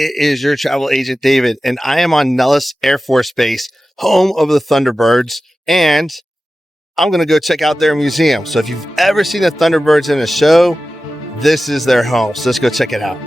It is your travel agent, David, and I am on Nellis Air Force Base, home of the Thunderbirds, and I'm going to go check out their museum. So if you've ever seen the Thunderbirds in a show, this is their home. So let's go check it out.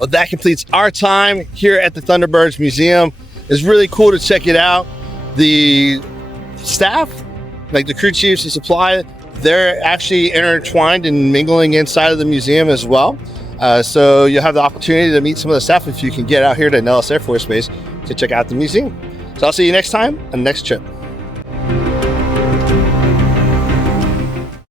Well, that completes our time here at the Thunderbirds Museum. It's really cool to check it out. The staff, like the crew chiefs and supply, they're actually intertwined and mingling inside of the museum as well. So you'll have the opportunity to meet some of the staff if you can get out here to Nellis Air Force Base to check out the museum. So I'll see you next time on the next trip.